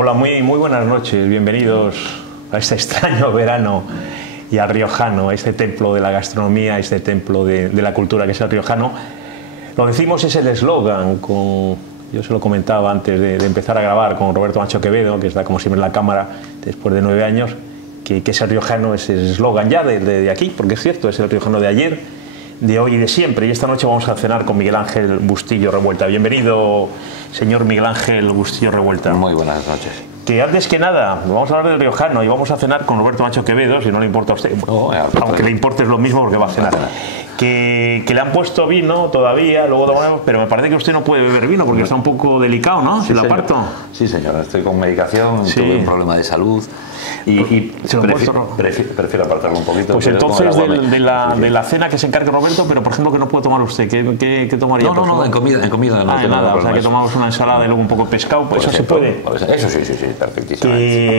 Hola, muy buenas noches. Bienvenidos a este extraño verano y al riojano, a este templo de la gastronomía, a este templo de la cultura que es el riojano. Lo decimos, es el eslogan, yo se lo comentaba antes de empezar a grabar con Roberto Macho Quevedo, que está como siempre en la cámara después de 9 años, que es el riojano, es el eslogan ya de aquí, porque es cierto, es el riojano de ayer, de hoy y de siempre. Y esta noche vamos a cenar con Miguel Ángel Bustillo Revuelta. Bienvenido, señor Miguel Ángel Bustillo Revuelta. Muy buenas noches. Que antes que nada, vamos a hablar del riojano y vamos a cenar con Roberto Macho Quevedo, si no le importa a usted, aunque le importe es lo mismo porque va a cenar. Que le han puesto vino todavía, luego tomamos, pero me parece que usted no puede beber vino porque está un poco delicado, ¿no? Sí, si lo aparto. Sí, señor, estoy con medicación, Sí. tuve un problema de salud y prefiero apartarlo un poquito. Pues entonces de la cena que se encargue Roberto, pero por ejemplo que no puede tomar usted, ¿qué tomaría? No, en comida no. Nada, o sea que tomamos una ensalada y luego un poco de pescado, pues eso se puede. Eso sí, perfectísimo.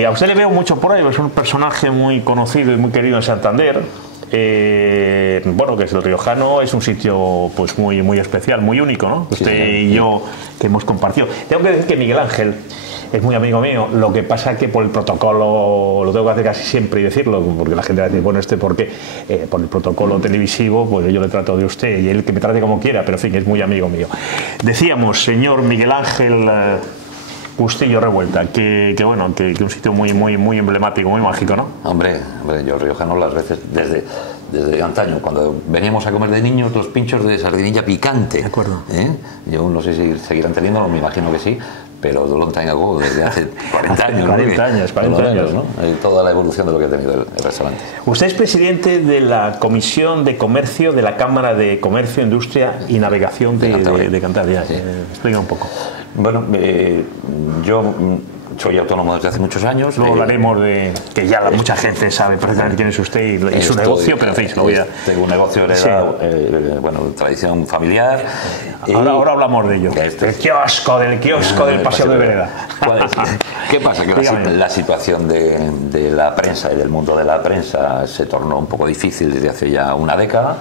A usted le veo mucho por ahí, es un personaje muy conocido y muy querido en Santander. Bueno, que es el riojano, es un sitio pues muy especial, muy único, ¿no? Usted y yo que hemos compartido. Tengo que decir que Miguel Ángel es muy amigo mío, lo que pasa que por el protocolo, lo tengo que hacer casi siempre y decirlo, porque la gente va a decir, bueno, ¿por qué? Por el protocolo televisivo, pues yo le trato de usted y él que me trate como quiera, pero en fin, es muy amigo mío. Decíamos, señor Miguel Ángel Bustillo Revuelta, que un sitio muy emblemático, muy mágico, ¿no? Hombre, yo el riojano las veces, desde antaño, cuando veníamos a comer de niños los pinchos de sardinilla picante. De acuerdo. Yo no sé si seguirán teniéndolo, me imagino que sí, pero de long time ago, desde hace 40 años. 40 años, ¿no? Toda la evolución de lo que ha tenido el restaurante. Usted es presidente de la Comisión de Comercio de la Cámara de Comercio, Industria y Navegación de Cantabria. Sí. Explica un poco. Bueno, yo soy autónomo desde hace muchos años. Luego hablaremos de que ya mucha gente sabe perfectamente quién es usted y su negocio, pero en fin, lo voy a... Tengo un negocio heredado, tradición familiar. Ahora hablamos de ello. Del kiosco del Paseo de Vereda. ¿Qué pasa? Que la situación de la prensa y del mundo de la prensa se tornó un poco difícil desde hace ya una década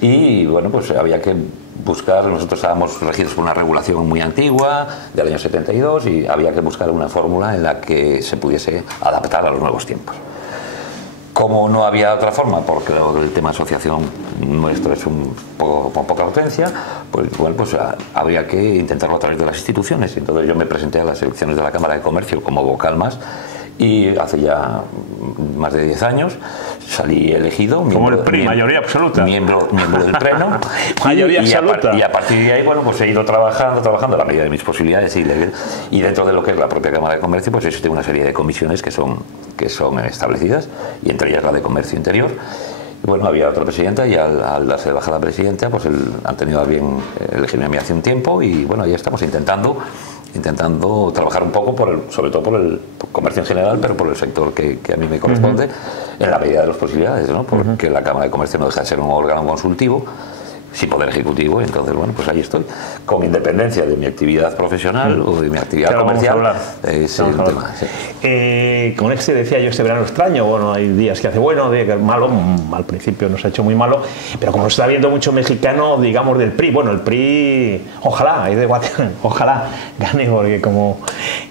y bueno, pues había que buscar, nosotros estábamos regidos por una regulación muy antigua del año 72 y había que buscar una fórmula en la que se pudiese adaptar a los nuevos tiempos. Como no había otra forma, porque el tema de asociación nuestro es con poca potencia, pues bueno, pues habría que intentarlo a través de las instituciones. Entonces yo me presenté a las elecciones de la Cámara de Comercio como vocal más y hace ya más de 10 años salí elegido como el PRI, mayoría absoluta, miembro del pleno mayoría absoluta, y a partir de ahí, bueno, pues he ido trabajando a la medida de mis posibilidades y dentro de lo que es la propia Cámara de Comercio pues existe una serie de comisiones que son establecidas y entre ellas la de Comercio Interior. Bueno, había otra presidenta y al darse de baja la presidenta pues han tenido a bien elegirme a mí hace un tiempo y bueno, ya estamos intentando trabajar un poco sobre todo por el comercio en general, pero por el sector que a mí me corresponde, en la medida de las posibilidades, ¿no? Porque la Cámara de Comercio no deja de ser un órgano consultivo, sin poder ejecutivo, y entonces, bueno, pues ahí estoy, con independencia de mi actividad profesional o de mi actividad comercial. Es el tema. Sí. Con decía yo, este verano extraño, bueno, hay días que hace bueno, días que es malo, al principio nos ha hecho muy malo, pero como se está viendo mucho mexicano, digamos, del PRI, bueno, el PRI, ojalá gane, porque como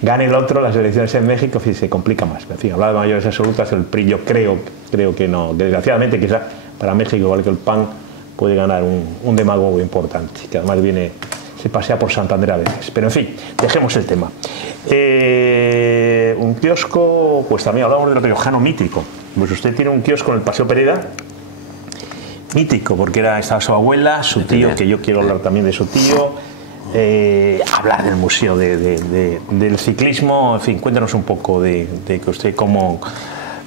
gane el otro, las elecciones en México, se complica más. En fin, hablar de mayores absolutas, el PRI yo creo que no, desgraciadamente quizá para México, igual que el PAN, puede ganar un demagogo importante, que además se pasea por Santander a veces. Pero en fin, dejemos el tema. Un kiosco, pues también hablamos del riojano mítico. Pues usted tiene un kiosco en el Paseo Pereda, mítico, porque estaba su abuela, su tío, que yo quiero hablar también de su tío, hablar del museo del ciclismo, en fin, cuéntanos un poco de que usted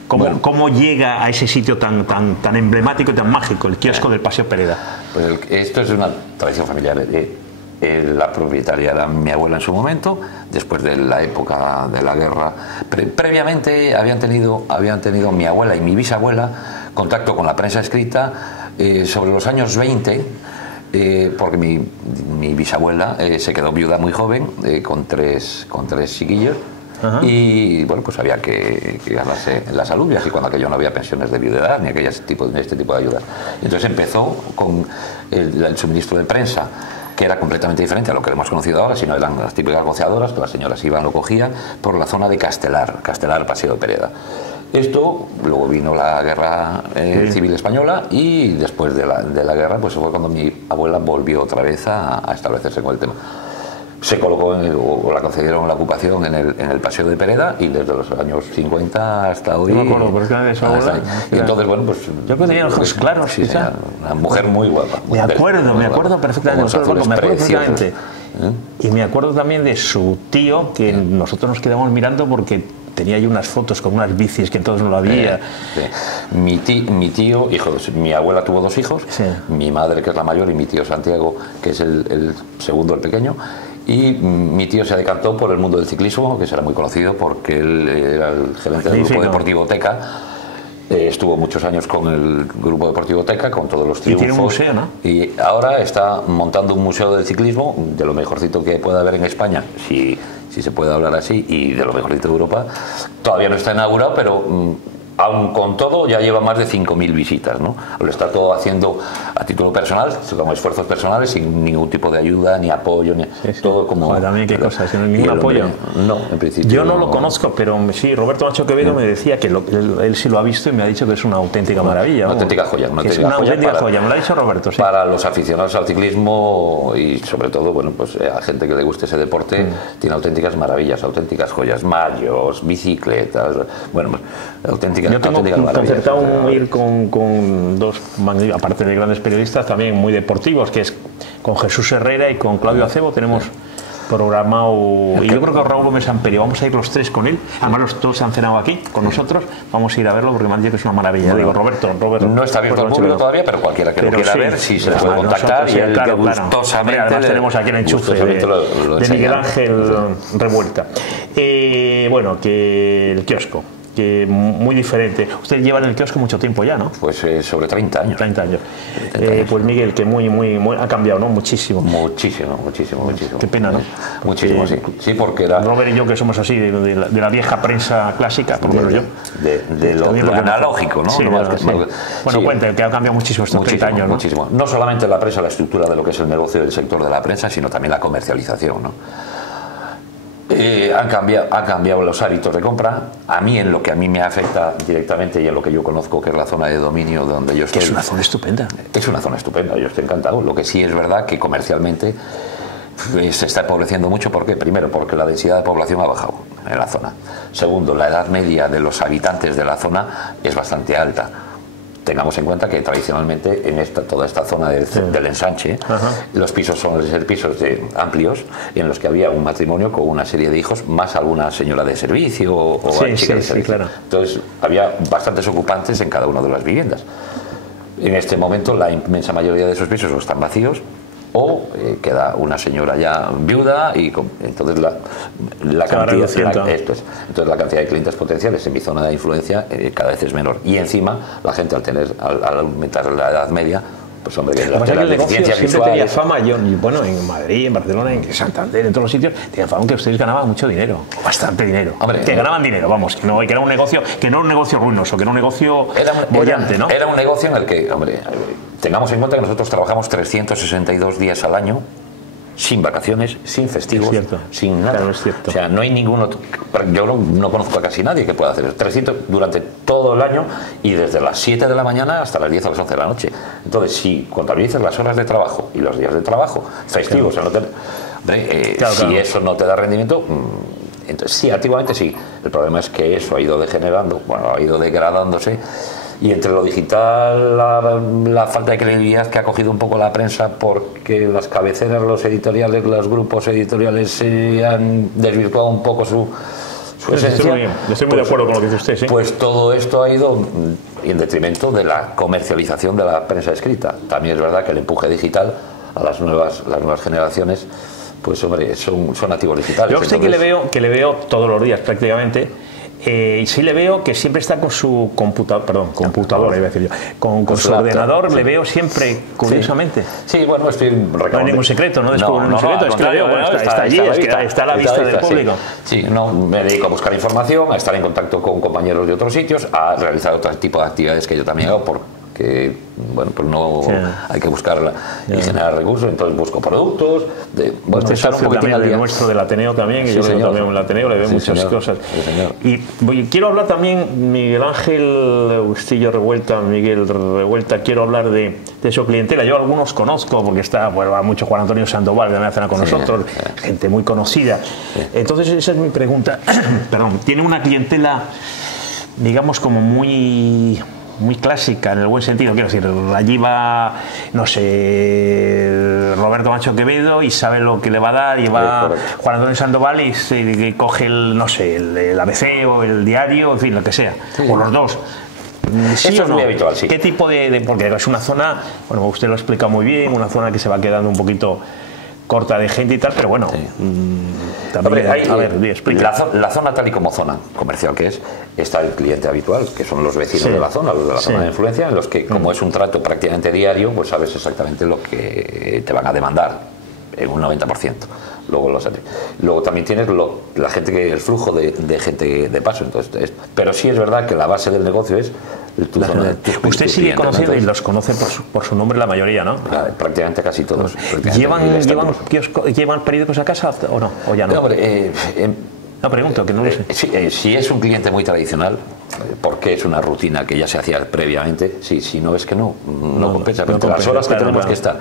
¿Cómo llega a ese sitio tan emblemático y tan mágico, el kiosco del Paseo Pereda? Pues esto es una tradición familiar. La propietaria era mi abuela en su momento, después de la época de la guerra. Previamente habían tenido mi abuela y mi bisabuela contacto con la prensa escrita sobre los años 20, porque mi bisabuela se quedó viuda muy joven, con tres chiquillos. Ajá. Y bueno, pues había que ganarse la salud, y así cuando aquello no había pensiones de viudedad ni este tipo de ayudas. Entonces empezó con el suministro de prensa que era completamente diferente a lo que hemos conocido ahora, sino eran las típicas goceadoras, que las señoras iban, lo cogían, por la zona de Castelar, Paseo de Pereda. Esto, luego vino la guerra civil española, y después de la guerra, pues fue cuando mi abuela volvió otra vez a establecerse con el tema. Se colocó, o la concedieron la ocupación en el Paseo de Pereda, y desde los años 50 hasta hoy. No me acuerdo, porque de su abuela. Y entonces, bueno, pues. Yo creo que tenía los ojos claros, sí, señor, una mujer muy guapa. Me acuerdo perfectamente. Y me acuerdo también de su tío, que nosotros nos quedamos mirando porque tenía ahí unas fotos con unas bicis que entonces no lo había. Mi tío, hijos, mi abuela tuvo 2 hijos, mi madre, que es la mayor, y mi tío Santiago, que es el segundo, el pequeño. Y mi tío se decantó por el mundo del ciclismo, que será muy conocido porque él era el gerente del grupo deportivo Teca. Estuvo muchos años con el grupo deportivo Teca, con todos los triunfos. Y tiene un museo, ¿no? Y ahora está montando un museo del ciclismo, de lo mejorcito que pueda haber en España, si se puede hablar así, y de lo mejorcito de Europa. Todavía no está inaugurado, pero aun con todo ya lleva más de 5.000 visitas, ¿no? Lo está todo haciendo a título personal, con esfuerzos personales, sin ningún tipo de ayuda, ni apoyo, ni todo como... Joder, también qué cosas, sin ningún apoyo. No, en principio. Yo no lo conozco, pero sí, Roberto Nacho Quevedo me decía que él sí lo ha visto y me ha dicho que es una auténtica maravilla. Una auténtica joya. Es una auténtica joya, me lo ha dicho Roberto, sí. Para los aficionados al ciclismo y sobre todo, bueno, pues a gente que le guste ese deporte, tiene auténticas maravillas, auténticas joyas, mayos, bicicletas, bueno, auténticas maravillas. He concertado ir con 2, aparte de grandes periodistas, también muy deportivos, que es con Jesús Herrera y con Claudio Acebo. Tenemos programado, y yo creo que Raúl Gómez Amperio, vamos a ir los 3 con él. Además los 2 se han cenado aquí con nosotros, vamos a ir a verlo porque me han dicho que es una maravilla. Digo, Roberto no está abierto al público todavía, pero cualquiera que lo quiera ver, si se le puede contactar, y él gustosamente. Además tenemos aquí el enchufe de Miguel Ángel Revuelta. Bueno, que el kiosco, que muy diferente. Usted lleva en el kiosco mucho tiempo ya, ¿no? Pues sobre 30 años. 30 años. Pues Miguel, que muy ha cambiado, ¿no? Muchísimo. Muchísimo. Qué pena, ¿no? Muchísimo, sí. Sí, porque era... Robert y yo, que somos así, de la vieja prensa clásica, por lo menos yo. De lo analógico, ¿no? Sí, bueno, cuenta, que ha cambiado muchísimo estos 30 años, ¿no? Muchísimo. No solamente la prensa, la estructura de lo que es el negocio del sector de la prensa, sino también la comercialización, ¿no? Han cambiado los hábitos de compra. A mí, en lo que a mí me afecta directamente y en lo que yo conozco, que es la zona de dominio donde yo estoy. Que es una zona estupenda. Es una zona estupenda, yo estoy encantado. Lo que sí es verdad que comercialmente se está empobreciendo mucho. ¿Por qué? Primero, porque la densidad de población ha bajado en la zona. Segundo, la edad media de los habitantes de la zona es bastante alta. Tengamos en cuenta que tradicionalmente en toda esta zona del ensanche, los pisos suelen ser pisos amplios, en los que había un matrimonio con una serie de hijos, más alguna señora de servicio o chica de servicio. Claro. Entonces había bastantes ocupantes en cada una de las viviendas. En este momento la inmensa mayoría de esos pisos están vacíos, o queda una señora ya viuda, y entonces la cantidad de clientes potenciales en mi zona de influencia cada vez es menor, y encima la gente al aumentar la edad media, pues hombre, que la deficiencia visual tenía fama. Bueno, en Madrid, en Barcelona, en Santander, en todos los sitios tenían fama que ustedes ganaban mucho dinero, bastante dinero, hombre, que ganaban dinero, vamos, que era un negocio, que no era un negocio ruinoso, que era un negocio bollante, ¿no? Era un negocio en el que, hombre, tengamos en cuenta que nosotros trabajamos 362 días al año, sin vacaciones, sin festivos, sin nada. Claro, es cierto. O sea, no hay ninguno. Yo no conozco a casi nadie que pueda hacer eso. 300 durante todo el año, y desde las 7 de la mañana hasta las 10 o las 11 de la noche. Entonces, si contabilizas las horas de trabajo y los días de trabajo, festivos, si eso no te da rendimiento. Entonces, sí, activamente sí. El problema es que eso ha ido degenerando, ha ido degradándose. Y entre lo digital, la falta de credibilidad que ha cogido un poco la prensa, porque las cabeceras, los editoriales, los grupos editoriales se han desvirtuado un poco su esencia. Estoy muy de acuerdo con lo que dice usted, ¿sí? Pues todo esto ha ido en detrimento de la comercialización de la prensa escrita. También es verdad que el empuje digital a las nuevas generaciones, pues hombre, son nativos digitales. Yo a usted que le veo todos los días prácticamente. Y sí le veo que siempre está con su computadora, iba a decir yo, con su ordenador, le veo siempre, curiosamente. Sí, bueno, estoy recabando. No hay ningún secreto, no descubro ningún secreto, es que lo veo, está allí, está a la vista del público. Sí, me dedico a buscar información, a estar en contacto con compañeros de otros sitios, a realizar otro tipo de actividades que yo también hago, porque que bueno, pues no hay que buscarla y generar recursos, entonces busco productos. Usted es socio también del nuestro, del Ateneo también, que yo le veo también en el Ateneo, le veo muchas cosas. Y quiero hablar también, Miguel Ángel Bustillo Revuelta, Miguel Revuelta, quiero hablar de su clientela. Yo algunos conozco, porque está, bueno, va mucho Juan Antonio Sandoval, que me cena con nosotros, gente muy conocida. Entonces esa es mi pregunta. Perdón, tiene una clientela, digamos, como muy clásica, en el buen sentido, quiero decir, allí va, no sé, Roberto Macho Quevedo y sabe lo que le va a dar, y va Juan Antonio Sandoval y se coge no sé, el ABC o el diario, en fin, lo que sea, o los dos. ¿Sí Eso o no? Es muy habitual, sí. ¿Qué tipo porque es una zona, bueno, usted lo explica muy bien, una zona que se va quedando un poquito corta de gente y tal, pero bueno, también, hombre, a ver, explica. La zona tal y como zona comercial que está el cliente habitual, que son los vecinos de la zona, los de la zona de influencia, en los que como es un trato prácticamente diario, pues sabes exactamente lo que te van a demandar en un 90%. Luego también tienes la gente el flujo de gente de paso. Entonces, pero sí es verdad que la base del negocio es tu zona. Usted sigue conociendo y los conoce por su nombre la mayoría, ¿no? Prácticamente casi todos. ¿Llevan periódicos a casa o no? ¿O ya no? No, hombre, no, pregunto, que no lo sé. Si es un cliente muy tradicional, porque es una rutina que ya se hacía previamente, si no es que no compensa. Pero las horas que tenemos que estar,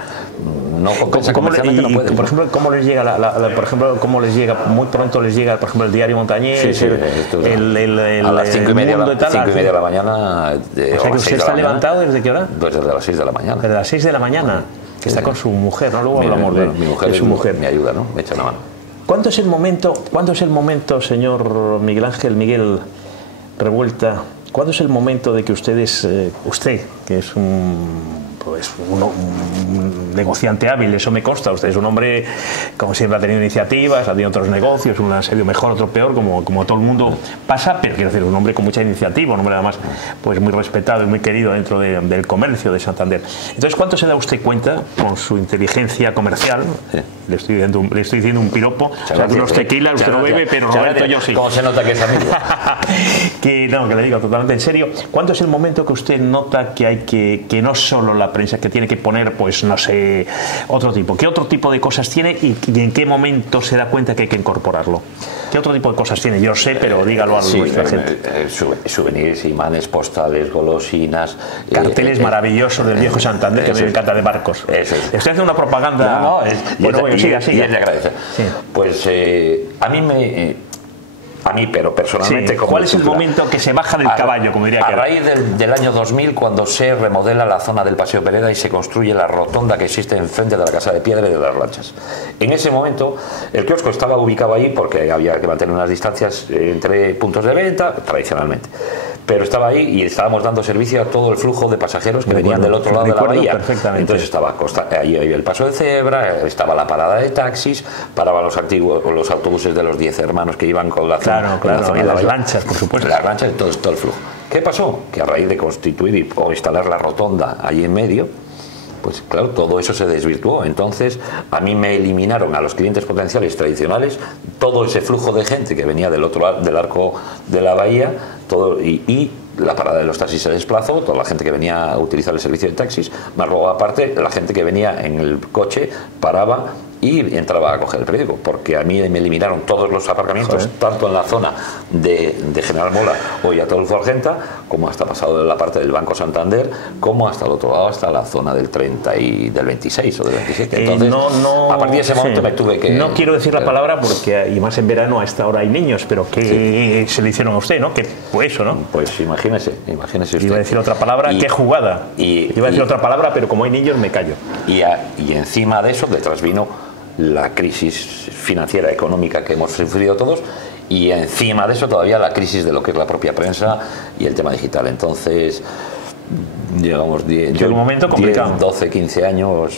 no compensa comercialmente, no puede. Por ejemplo, ¿cómo les llega muy pronto les llega, por ejemplo, el diario Montañés, a las 5:30 de la mañana. O sea, que usted está levantado ¿desde qué hora? Desde las 6 de la mañana. Desde las 6 de la mañana, que está con su mujer, ¿no? Luego hablamos de su mujer. Me ayuda, ¿no? Me echa la mano. ¿Cuándo es el momento, señor Miguel Ángel, Miguel Revuelta, cuándo es el momento de que usted, que es un negociante hábil, eso me consta, usted es un hombre, como siempre ha tenido iniciativas, ha tenido otros negocios, uno ha sido mejor, otro peor, como todo el mundo pasa, pero quiero decir, un hombre con mucha iniciativa, un hombre además pues muy respetado y muy querido dentro del comercio de Santander. Entonces, ¿cuánto se da usted cuenta con su inteligencia comercial? Le estoy diciendo un piropo, o sea, unos tequilas, usted no bebe, pero Roberto yo sí. ¿Cómo se nota que es amigo? que le digo totalmente en serio. ¿Cuándo es el momento que usted nota que hay que no solo la prensa, que tiene que poner, pues no sé, otro tipo? ¿Qué otro tipo de cosas tiene y en qué momento se da cuenta que hay que incorporarlo? ¿Qué otro tipo de cosas tiene? Yo sé, pero dígalo a nuestra gente. Souvenirs, imanes, postales, golosinas. Carteles maravillosos del viejo Santander, que me encanta, de barcos. Estoy haciendo una propaganda. Siga. Y es de agradecer. Sí. Pues a mí, pero personalmente... ¿Cuál es el momento que se baja del caballo, como diría que a raíz del año 2000, cuando se remodela la zona del Paseo Pereda y se construye la rotonda que existe enfrente de la Casa de Piedra y de las Lanchas. En ese momento, el kiosco estaba ubicado ahí porque había que mantener unas distancias entre puntos de venta, tradicionalmente. Pero estaba ahí y estábamos dando servicio a todo el flujo de pasajeros que venían del otro lado de la bahía. Entonces estaba ahí el paso de cebra, estaba la parada de taxis, paraban los autobuses de los 10 hermanos que iban con la zona. Claro, y las lanchas, por supuesto. Las lanchas, todo el flujo. ¿Qué pasó? Que a raíz de constituir o instalar la rotonda ahí en medio, pues claro, todo eso se desvirtuó. Entonces a mí me eliminaron a los clientes potenciales tradicionales todo ese flujo de gente que venía del otro lado del arco de la bahía, y la parada de los taxis se desplazó, toda la gente que venía a utilizar el servicio de taxis, más luego aparte la gente que venía en el coche paraba y entraba a coger el periódico, porque a mí me eliminaron todos los aparcamientos, tanto en la zona de General Mola o Adolfo Argenta, como hasta pasado de la parte del Banco Santander, como hasta el otro lado, hasta la zona del 30 y del 26 o del 27. Entonces, a partir de ese momento me tuve que... No quiero decir la palabra porque, y más en verano a esta hora hay niños, pero ¿qué se le hicieron a usted, no? Que fue eso, ¿no? Pues imagínese usted. Iba a decir otra palabra, qué jugada. Iba a decir otra palabra, pero como hay niños me callo. Y encima de eso, detrás vino la crisis financiera, económica que hemos sufrido todos, y encima de eso todavía la crisis de lo que es la propia prensa y el tema digital. Entonces, llegamos 10, momento complicado. 12, 15 años...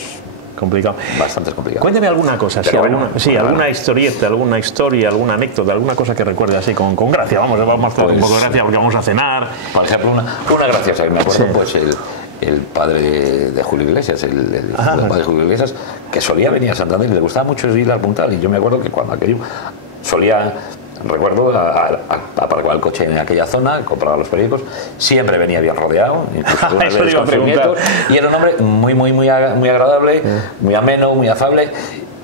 Complicado. Bastante complicado. Cuénteme alguna cosa, alguna historieta, alguna historia, alguna anécdota, alguna cosa que recuerde así con gracia. Vamos a hacer un poco de gracia porque vamos a cenar. Por ejemplo, una graciosa que me acuerdo, pues el padre de Julio Iglesias, el padre de Julio Iglesias, que solía venir a Santander y le gustaba mucho ir al Puntal. Y yo me acuerdo que cuando aquello solía Recuerdo aparcaba el coche en aquella zona, compraba los periódicos, siempre venía bien rodeado, incluso algunas veces con sus nietos, y era un hombre muy agradable, muy ameno, muy afable.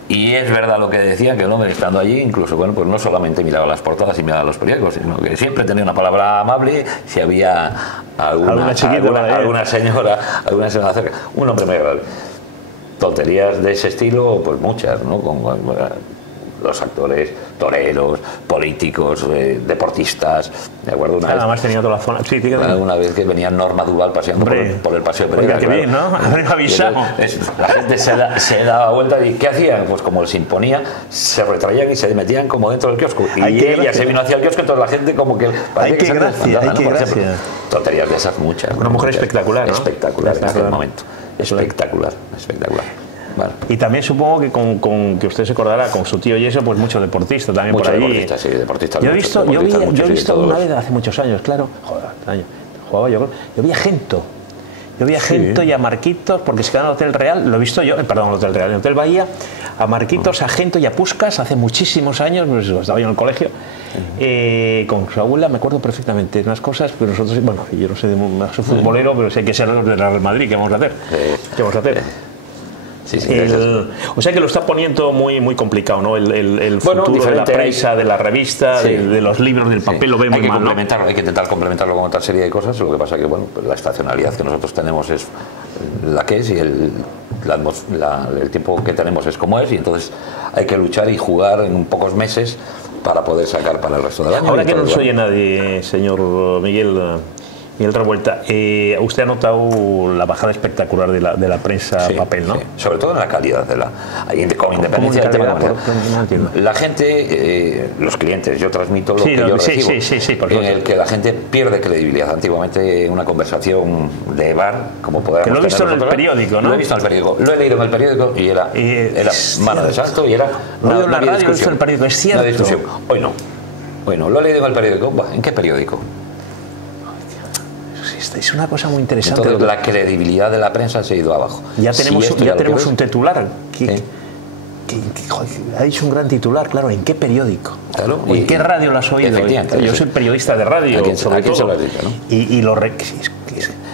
Y es verdad lo que decía, que el hombre estando allí, incluso, bueno, pues no solamente miraba las portadas y miraba los periódicos, sino que siempre tenía una palabra amable si había alguna señora cerca. Un hombre muy agradable. Tonterías de ese estilo, pues muchas, ¿no? Con los actores, toreros, políticos, deportistas. Me acuerdo una vez. Además tenía toda la zona. Sí, una vez que venía Norma Duval paseando por el paseo Pereira. Oiga, qué bien, ¿no? Haber avisado. La gente se daba vuelta y ¿qué hacían? Pues como les imponía, se retraían y se metían como dentro del kiosco. Y ella se vino hacia el kiosco y toda la gente como que... ¡Ay, qué gracia! ¡Ay, qué gracia! Tonterías de esas muchas. Una mujer espectacular, ¿no? Espectacular en aquel momento. Espectacular. Vale. Y también supongo que con que usted se acordará con su tío y eso, pues mucho deportista también mucho por ahí. Deportista, sí, deportistas. Yo he visto una vez hace muchos años, claro. Joder, jugaba yo vi a Gento. Yo vi a Gento y a Marquitos, porque se quedaron en el Hotel Real, lo he visto yo, perdón, el Hotel Real, en el Hotel Bahía, a Marquitos, a Gento y a Puskás hace muchísimos años, pues, estaba yo en el colegio, con su abuela, me acuerdo perfectamente unas cosas, pero nosotros, bueno, yo no sé, no soy futbolero, pero sé que ser los de Real Madrid, ¿qué vamos a hacer? ¿Qué vamos a hacer? Sí, o sea que lo está poniendo muy complicado, ¿no? El futuro de la prensa, de la revista, de los libros, del papel, lo ve muy mal, ¿no? Hay que intentar complementarlo con otra serie de cosas, lo que pasa que, bueno, pues la estacionalidad que nosotros tenemos es la que es y el tiempo que tenemos es como es, y entonces hay que luchar y jugar en pocos meses para poder sacar para el resto del año. Ahora que no nos oye nadie, señor Miguel Revuelta, usted ha notado la bajada espectacular de la prensa papel, ¿no? Sí. Sobre todo en la calidad con independencia del tema comercial. La gente, los clientes, yo transmito lo que yo recibo, en el que la gente pierde credibilidad. Antiguamente una conversación de bar, como podemos que lo he visto en el periódico, ¿no? Lo he visto en el periódico, lo he leído en el periódico y era mano de santo y era en la radio, lo he visto en el periódico, es cierto. Una discusión. Hoy no, lo he leído en el periódico. ¿En qué periódico? Es una cosa muy interesante. Entonces la credibilidad de la prensa se ha ido abajo. Ya tenemos un titular que ha dicho un gran titular, claro. ¿En qué periódico? Claro, ¿O en qué radio lo has oído? Yo soy periodista de radio, sobre todo. Se lo has dicho, ¿no? Y lo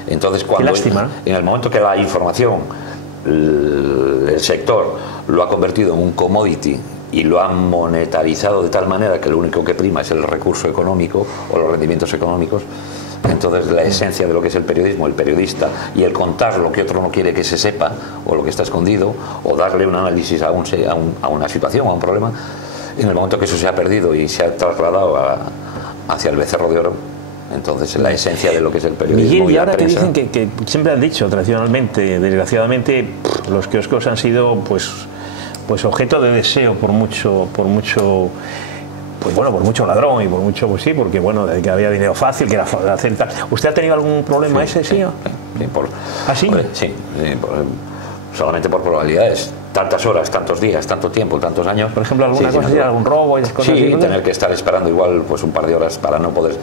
entonces, cuando qué lástima. En el momento que la información, el sector lo ha convertido en un commodity y lo han monetarizado de tal manera que lo único que prima es el recurso económico o los rendimientos económicos. Entonces la esencia de lo que es el periodismo, el periodista, y el contar lo que otro no quiere que se sepa o lo que está escondido, o darle un análisis a una situación, a un problema, en el momento que eso se ha perdido y se ha trasladado hacia el becerro de oro, entonces la esencia de lo que es el periodismo. Miguel, y ahora que dicen que siempre han dicho tradicionalmente, desgraciadamente, los kioscos han sido pues objeto de deseo por mucho pues bueno, por mucho ladrón y por mucho, pues sí, porque bueno, que había dinero fácil, que era hacer tal. ¿Usted ha tenido algún problema ese, sí? ¿Ah, sí? Sí, solamente por probabilidades. Tantas horas, tantos días, tanto tiempo, tantos años. Por ejemplo, alguna cosa, algún robo y esas cosas. Sí, tener que estar esperando igual pues un par de horas para no poder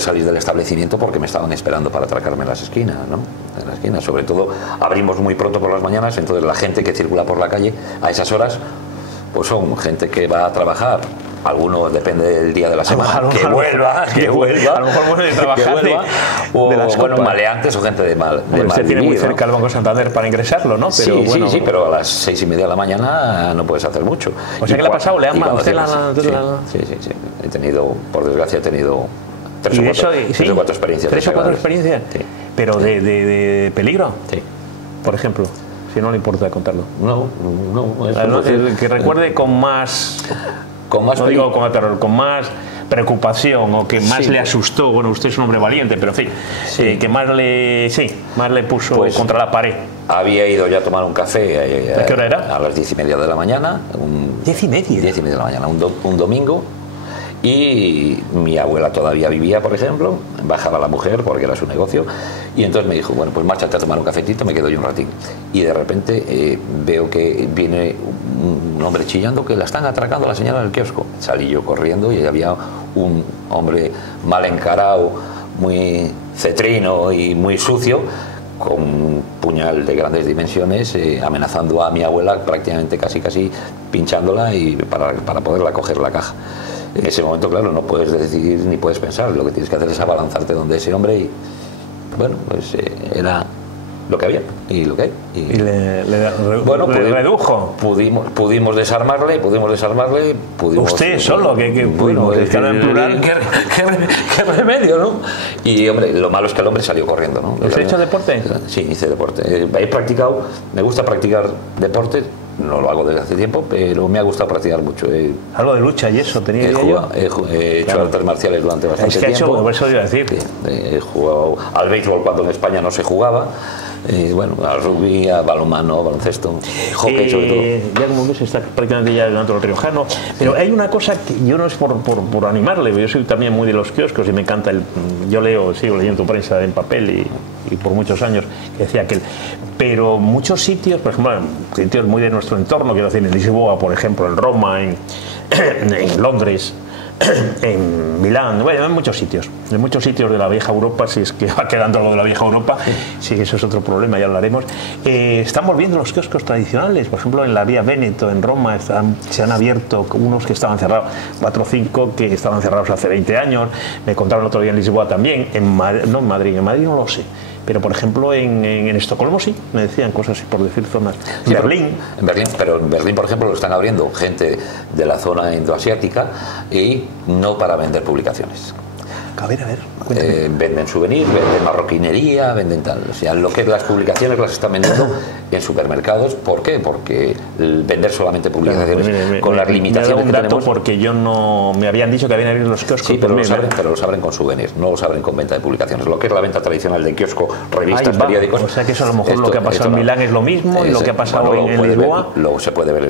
salir del establecimiento porque me estaban esperando para atracarme en las esquinas, ¿no? En la esquina, sobre todo abrimos muy pronto por las mañanas, entonces la gente que circula por la calle a esas horas pues son gente que va a trabajar, algunos depende del día de la semana, que vuelva, a lo mejor vuelve a trabajar o bueno, maleantes o gente de mal. Usted tiene muy cerca el Banco Santander para ingresarlo, ¿no? Pero sí, pero a las 6:30 de la mañana no puedes hacer mucho. O sea, ¿qué le ha pasado? ¿Le han matado usted Sí. He tenido, por desgracia, tres o cuatro experiencias. ¿3 o 4 experiencias? Sí. ¿Pero de peligro? Sí. Por ejemplo. Si no le importa contarlo. No. Que recuerde con más no digo con terror, con más preocupación o que más le asustó. Bueno, usted es un hombre valiente, pero en fin, que más le puso pues, contra la pared. Había ido ya a tomar un café. ¿A qué hora era? A las 10:30 de la mañana. 10:30. 10:30 de la mañana, un domingo. Y mi abuela todavía vivía, por ejemplo, bajaba la mujer porque era su negocio, y entonces me dijo, bueno, pues márchate a tomar un cafetito, me quedo yo un ratín. Y de repente veo que viene un hombre chillando que la están atracando a la señora del kiosco. Salí yo corriendo y había un hombre mal encarado, muy cetrino y muy sucio, con un puñal de grandes dimensiones, amenazando a mi abuela, prácticamente casi pinchándola y para poderla coger la caja. En ese momento, claro, no puedes decidir ni puedes pensar. Lo que tienes que hacer es abalanzarte donde ese hombre y, bueno, pues era lo que había y lo que hay. Y le redujo. Pudimos desarmarle. Usted solo, que pudimos, estar en plural. ¿Qué remedio, no? Y, hombre, lo malo es que el hombre salió corriendo, ¿no? ¿Usted ha hecho deporte? Sí, hice deporte. He practicado, me gusta practicar deporte. No lo hago desde hace tiempo, pero me ha gustado practicar mucho. Algo de lucha y eso, tenía he hecho artes marciales durante bastante tiempo. Por eso iba a decir. He jugado al béisbol cuando en España no se jugaba. Bueno, al rugby, a balonmano, baloncesto, hockey sobre todo. Ya como ves, está prácticamente ya dentro del riojano. Pero hay una cosa que yo no es por animarle, yo soy también muy de los kioscos y me encanta yo sigo leyendo prensa en papel y por muchos años, que decía aquel. Pero muchos sitios, por ejemplo, sitios muy de nuestro entorno, quiero decir, en Lisboa, por ejemplo, en Roma, en Londres, en Milán, bueno, en muchos sitios de la vieja Europa, si es que va quedando algo de la vieja Europa, sí que eso es otro problema, ya hablaremos. Están volviendo los kioscos tradicionales, por ejemplo en la Vía Véneto en Roma se han abierto unos que estaban cerrados, 4 o 5 que estaban cerrados hace 20 años, me contaron el otro día en Lisboa también, en Madrid no lo sé. Pero, por ejemplo, en Estocolmo sí, me decían cosas así, por decir zonas. Sí, pero en Berlín, por ejemplo, lo están abriendo gente de la zona indoasiática y no para vender publicaciones. A ver. Venden souvenirs, venden marroquinería, venden tal. O sea, lo que es las publicaciones las están vendiendo en supermercados. ¿Por qué? Porque vender solamente publicaciones con las limitaciones que tenemos. Porque yo no me habían dicho que habían abierto los kioscos. Sí, pero los abren con souvenirs, no los abren con venta de publicaciones. Lo que es la venta tradicional de kiosco, revistas, periódicos. O sea que eso a lo mejor lo que ha pasado en Milán es lo mismo y lo que ha pasado en Lisboa. Luego se puede ver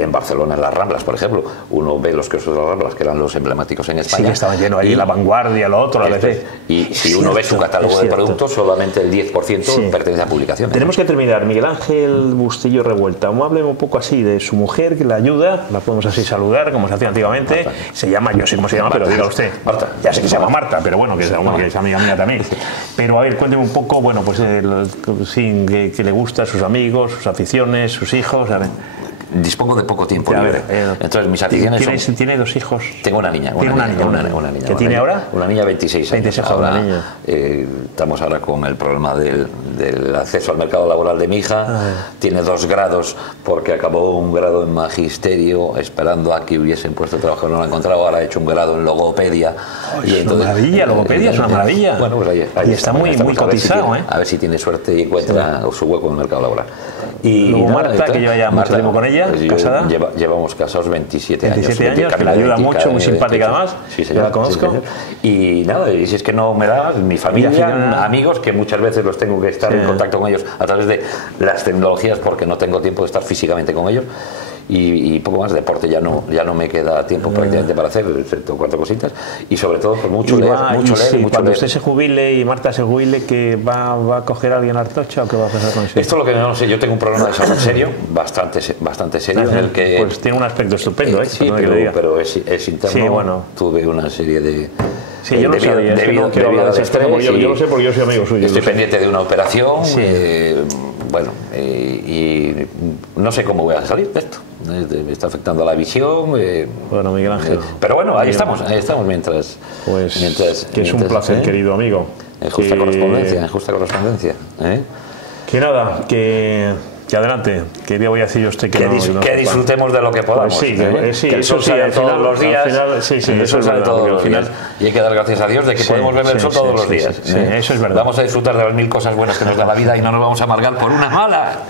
en Barcelona, en las Ramblas, por ejemplo. Uno ve los kioscos de las Ramblas, que eran los emblemáticos en España. Sí, estaban llenos ahí, La Vanguardia, lo otro, a veces. Y si uno ve su catálogo de productos, solamente el 10% pertenece a publicaciones. Tenemos que terminar. Miguel Ángel Bustillo Revuelta, hábleme un poco así de su mujer, que la ayuda, la podemos así saludar, como se hacía antiguamente. Marta. Se llama, yo sé cómo se llama, Marta, pero diga usted. Marta. Ya sé que se llama Marta, pero bueno, que es amiga mía también. Pero a ver, cuénteme un poco, bueno, pues que le gusta, sus amigos, sus aficiones, sus hijos, a ver. Dispongo de poco tiempo libre. Entonces mis aficiones son... ¿Tiene 2 hijos? Tengo una niña. Una niña. ¿Qué tiene ahora? Una niña de 26 años. 26 ahora, estamos ahora con el problema del acceso al mercado laboral de mi hija. Tiene 2 grados porque acabó un grado en magisterio esperando a que hubiesen puesto trabajo, no lo ha encontrado. Ahora ha hecho un grado en logopedia. Es una maravilla, logopedia es una maravilla. Bueno, pues ahí está muy cotizado. A ver si tiene suerte y encuentra su hueco en el mercado laboral. Y luego Marta, que lleva ya mucho tiempo con ella, pues casada. Llevamos casados 27 años. 27 años, que la ayuda mucho, muy simpática además. Sí, señor, yo la conozco. Sí, y nada, y si es que no me da, mi familia, amigos, que muchas veces los tengo que estar en contacto con ellos a través de las tecnologías porque no tengo tiempo de estar físicamente con ellos. Y poco más, deporte ya no me queda tiempo prácticamente para hacer, excepto 4 cositas, y sobre todo pues mucho leer. Cuando usted se jubile y Marta se jubile, ¿que va a coger a alguien Artocha o qué va a pasar con eso? Esto es lo que no sé, yo tengo un problema de salud serio, bastante serio, en el que... Pues tiene un aspecto estupendo, sí, pero es interno. Sí, bueno. Tuve una serie de... Sí, yo no sabía, debido a ese extremo, yo lo sé porque yo soy amigo suyo. Estoy pendiente de una operación, bueno, y no sé cómo voy a salir de esto. Me está afectando a la visión. Bueno, Miguel Ángel. Pero bueno, ahí estamos mientras. Que es un placer, querido amigo. En justa correspondencia. Que nada, que adelante, que voy a decir yo a usted que disfrutemos de lo que podamos. Pues sí, que eso sí, todos los días. Eso es verdad, todos los días. Y hay que dar gracias a Dios de que podemos ver el sol todos los días. Sí, eso es verdad. Vamos a disfrutar de las 1000 cosas buenas que nos da la vida y no nos vamos a amargar por una mala.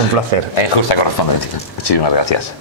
Un placer. En justa correspondencia. Muchísimas gracias.